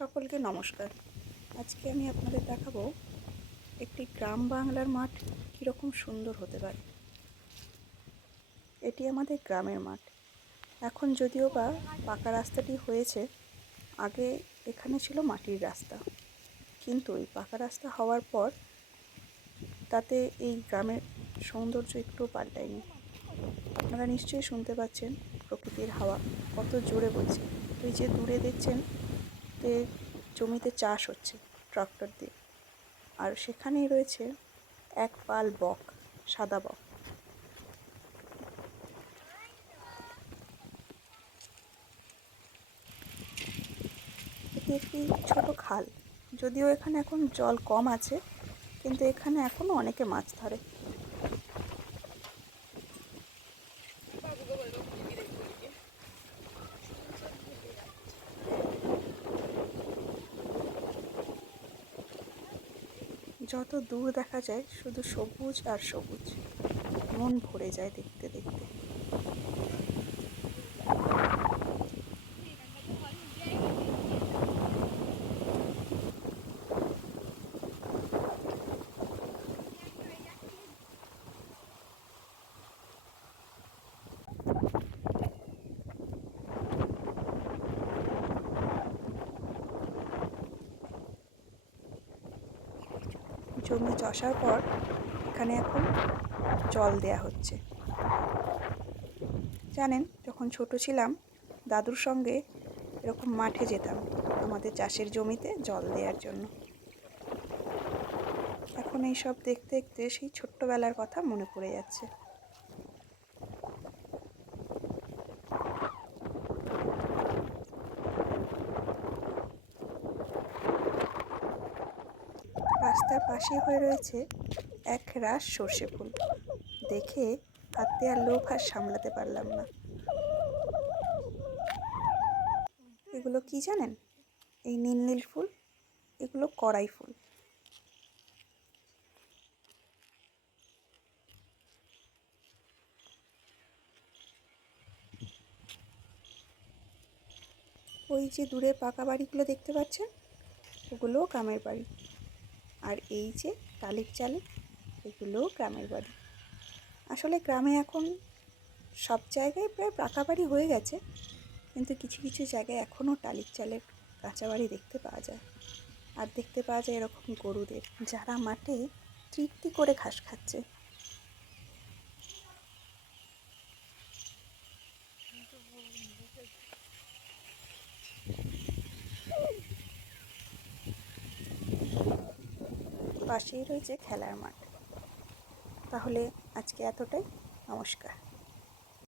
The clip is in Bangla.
সকলকে নমস্কার। আজকে আমি আপনাদের দেখাবো একটি গ্রাম বাংলার মাঠ কীরকম সুন্দর হতে পারে। এটি আমাদের গ্রামের মাঠ। এখন যদিও বা পাকা রাস্তাটি হয়েছে, আগে এখানে ছিল মাটির রাস্তা, কিন্তু এই পাকা রাস্তা হওয়ার পর তাতে এই গ্রামের সৌন্দর্য একটু পাল্টায়নি। আপনারা নিশ্চয়ই শুনতে পাচ্ছেন প্রকৃতির হাওয়া কত জোরে বইছে। ওই যে দূরে দেখছেন যে জমিতে চাষ হচ্ছে ট্রাক্টর দিয়ে, আর সেখানেই রয়েছে এক পাল বক, সাদা বক। এটি একটি ছোট খাল, যদিও এখানে এখন জল কম আছে, কিন্তু এখানে এখনো অনেকে মাছ ধরে। যত দূর দেখা যায় শুধু সবুজ আর সবুজ, মন ভরে যায় দেখতে দেখতে। জমি চষার পর এখানে এখন জল দেয়া হচ্ছে। জানেন, যখন ছোট ছিলাম দাদুর সঙ্গে এরকম মাঠে যেতাম আমাদের চাষের জমিতে জল দেওয়ার জন্য। এখন এই সব দেখতে দেখতে সেই ছোট্টবেলার কথা মনে পড়ে যাচ্ছে। রাস্তার পাশে হয়ে রয়েছে এক রাশ সর্ষে ফুল। দেখে হাত দেওয়ার লোভ আর সামলাতে পারলাম না। এগুলো কি জানেন? এই নীল নীল ফুল, এগুলো কড়াই ফুল। ওই যে দূরে পাকা বাড়িগুলো দেখতে পাচ্ছেন, ওগুলোও গ্রামের বাড়ি। আর এই যে টালির চালে, এগুলোও গ্রামের বাড়ি। আসলে গ্রামে এখন সব জায়গায় প্রায় পাকা বাড়ি হয়ে গেছে, কিন্তু কিছু কিছু জায়গায় এখনও টালির চালের কাঁচা বাড়ি দেখতে পাওয়া যায়। আর দেখতে পাওয়া যায় এরকম গরুদের, যারা মাঠে তৃপ্তি করে ঘাস খাচ্ছে। পাশেই রয়েছে খেলার মাঠ। তাহলে আজকে এতটাই। নমস্কার।